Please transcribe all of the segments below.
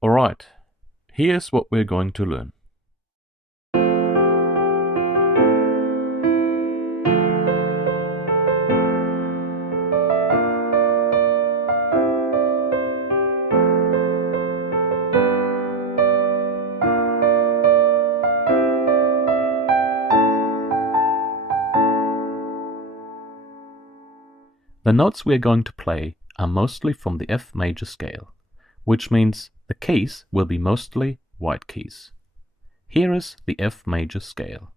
Alright, here's what we're going to learn. The notes we are going to play are mostly from the F major scale, which means the keys will be mostly white keys. Here is the F major scale.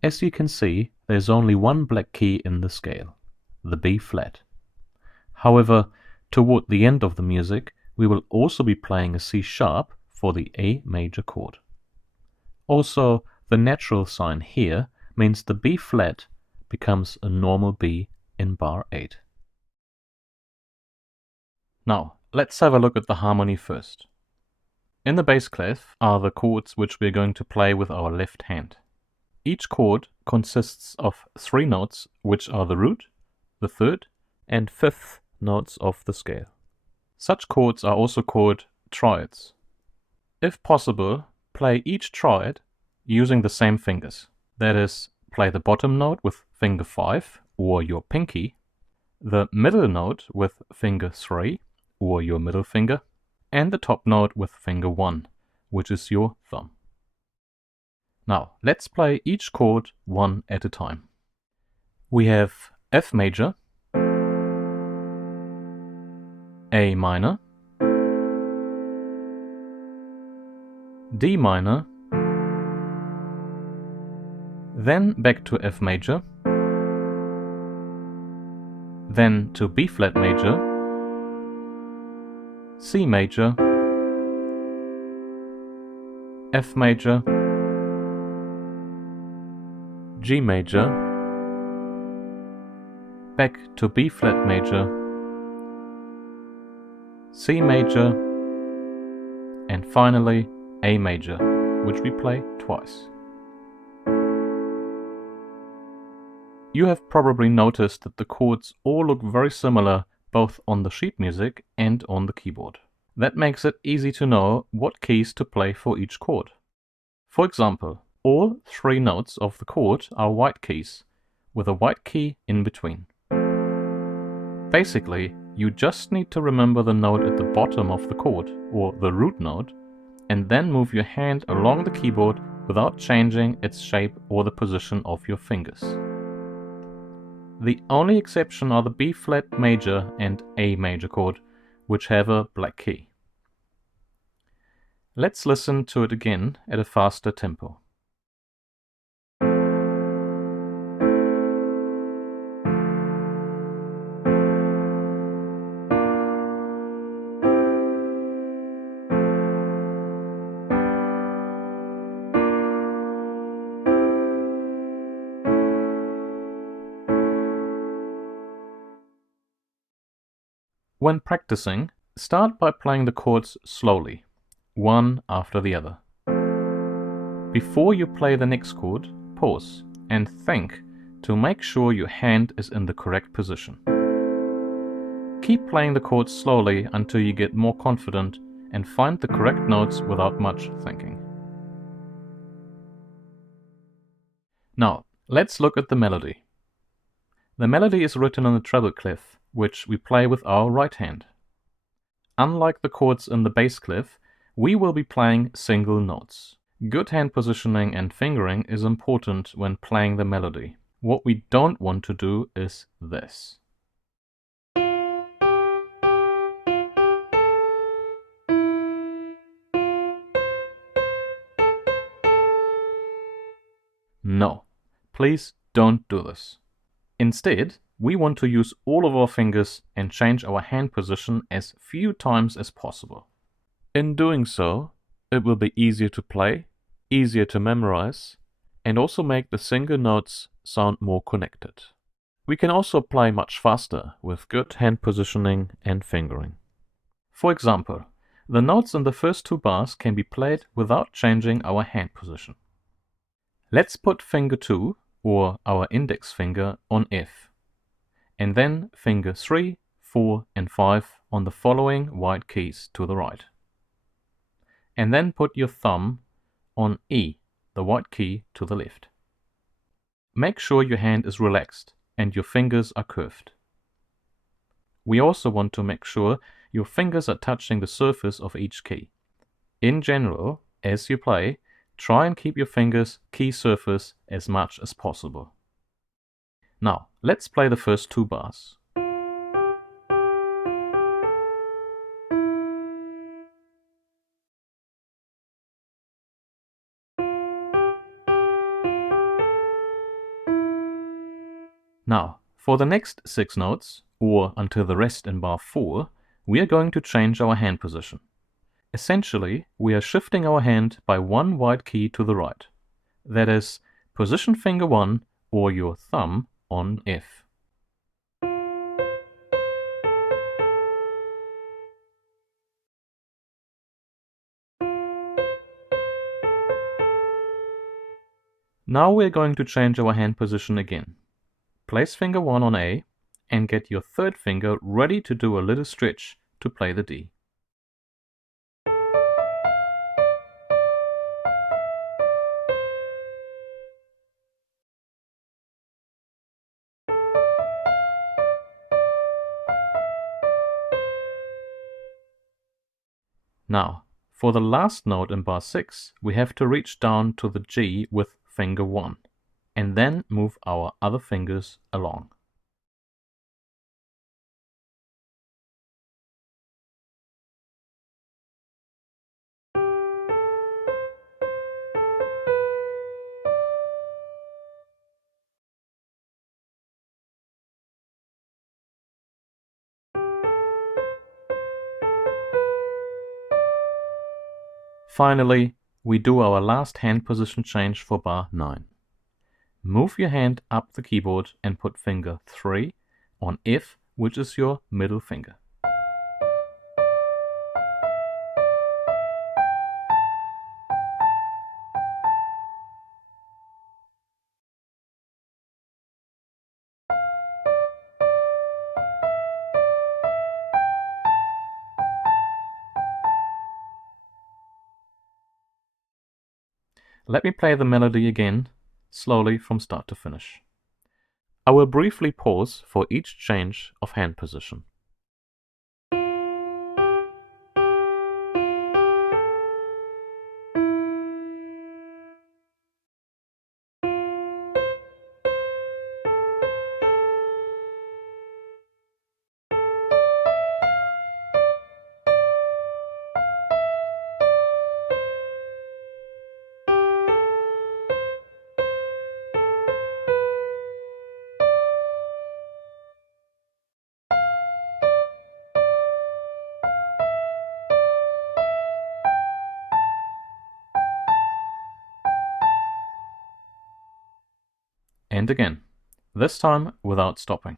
As you can see, there's only one black key in the scale, the B flat. However, toward the end of the music, we will also be playing a C sharp for the A major chord. Also, the natural sign here means the B flat becomes a normal B in bar 8. Now, let's have a look at the harmony first. In the bass clef are the chords which we're going to play with our left hand. Each chord consists of 3 notes, which are the root, the third, and fifth notes of the scale. Such chords are also called triads. If possible, play each triad using the same fingers. That is, play the bottom note with finger 5 or your pinky, the middle note with finger 3 or your middle finger, and the top note with finger 1, which is your thumb. Now, let's play each chord one at a time. We have F major, A minor, D minor, then back to F major, then to B flat major, C major, F major, G major, back to B flat major, C major, and finally A major, which we play twice. You have probably noticed that the chords all look very similar both on the sheet music and on the keyboard. That makes it easy to know what keys to play for each chord. For example, all 3 notes of the chord are white keys, with a white key in between. Basically, you just need to remember the note at the bottom of the chord, or the root note, and then move your hand along the keyboard without changing its shape or the position of your fingers. The only exception are the B flat major and A major chord, which have a black key. Let's listen to it again at a faster tempo. When practicing, start by playing the chords slowly, one after the other. Before you play the next chord, pause and think to make sure your hand is in the correct position. Keep playing the chords slowly until you get more confident and find the correct notes without much thinking. Now, let's look at the melody. The melody is written on the treble clef, which we play with our right hand. Unlike the chords in the bass clef, we will be playing single notes. Good hand positioning and fingering is important when playing the melody. What we don't want to do is this. No, please don't do this. Instead, we want to use all of our fingers and change our hand position as few times as possible. In doing so, it will be easier to play, easier to memorize, and also make the single notes sound more connected. We can also play much faster with good hand positioning and fingering. For example, the notes in the first 2 bars can be played without changing our hand position. Let's put finger 2, or our index finger, on F. and then finger 3, 4 and 5 on the following white keys to the right. And then put your thumb on E, the white key to the left. Make sure your hand is relaxed and your fingers are curved. We also want to make sure your fingers are touching the surface of each key. In general, as you play, try and keep your fingers key surface as much as possible. Now, let's play the first 2 bars. Now, for the next 6 notes, or until the rest in bar 4, we are going to change our hand position. Essentially, we are shifting our hand by 1 white key to the right. That is, position finger 1 or your thumb on F. Now we are going to change our hand position again. Place finger 1 on A and get your third finger ready to do a little stretch to play the D. Now, for the last note in bar 6, we have to reach down to the G with finger 1, and then move our other fingers along. Finally, we do our last hand position change for bar 9. Move your hand up the keyboard and put finger 3 on F, which is your middle finger. Let me play the melody again, slowly from start to finish. I will briefly pause for each change of hand position. And again, this time without stopping.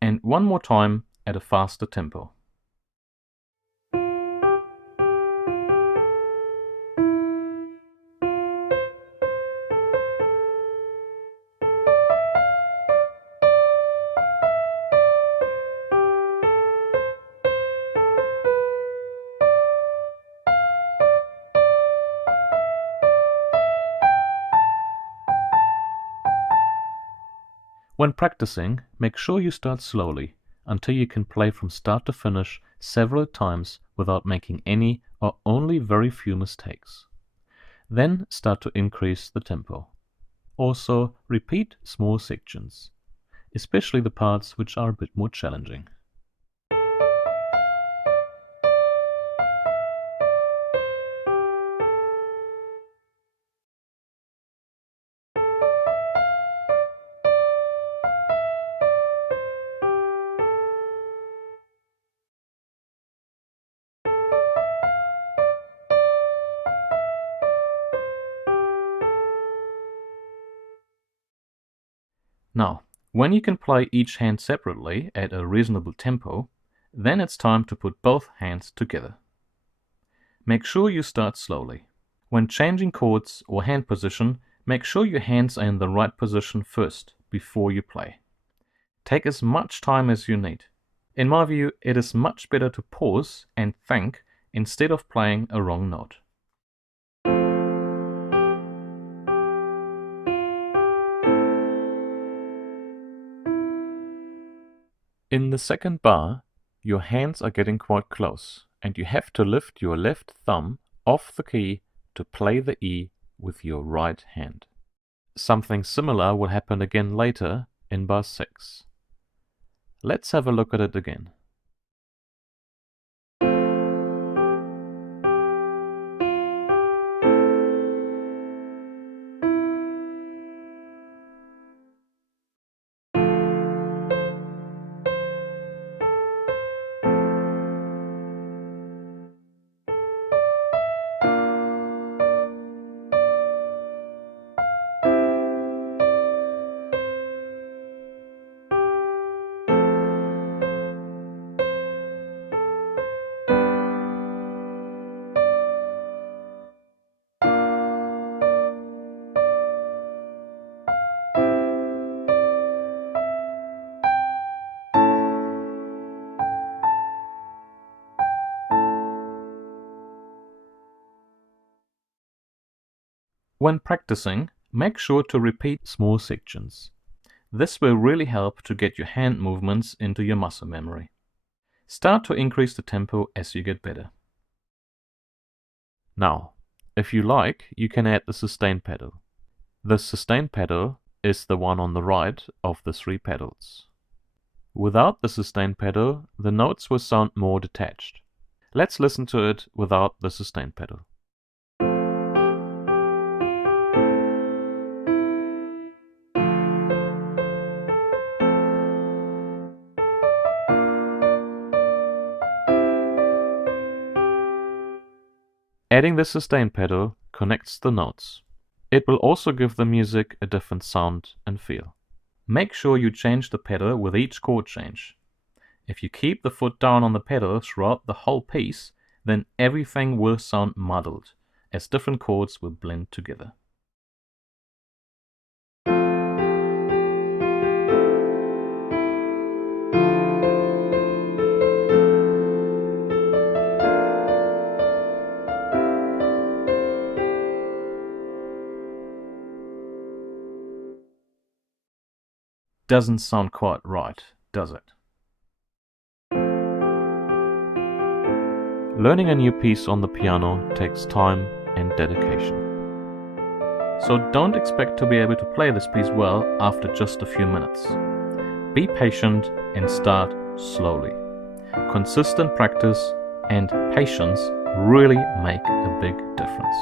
And one more time at a faster tempo. When practicing, make sure you start slowly until you can play from start to finish several times without making any or only very few mistakes. Then start to increase the tempo. Also, repeat small sections, especially the parts which are a bit more challenging. Now, when you can play each hand separately at a reasonable tempo, then it's time to put both hands together. Make sure you start slowly. When changing chords or hand position, make sure your hands are in the right position first before you play. Take as much time as you need. In my view, it is much better to pause and think instead of playing a wrong note. In the second bar, your hands are getting quite close, and you have to lift your left thumb off the key to play the E with your right hand. Something similar will happen again later in bar 6. Let's have a look at it again. When practicing, make sure to repeat small sections. This will really help to get your hand movements into your muscle memory. Start to increase the tempo as you get better. Now, if you like, you can add the sustain pedal. The sustain pedal is the one on the right of the 3 pedals. Without the sustain pedal, the notes will sound more detached. Let's listen to it without the sustain pedal. Adding the sustain pedal connects the notes. It will also give the music a different sound and feel. Make sure you change the pedal with each chord change. If you keep the foot down on the pedal throughout the whole piece, then everything will sound muddled, as different chords will blend together. Doesn't sound quite right, does it? Learning a new piece on the piano takes time and dedication. So don't expect to be able to play this piece well after just a few minutes. Be patient and start slowly. Consistent practice and patience really make a big difference.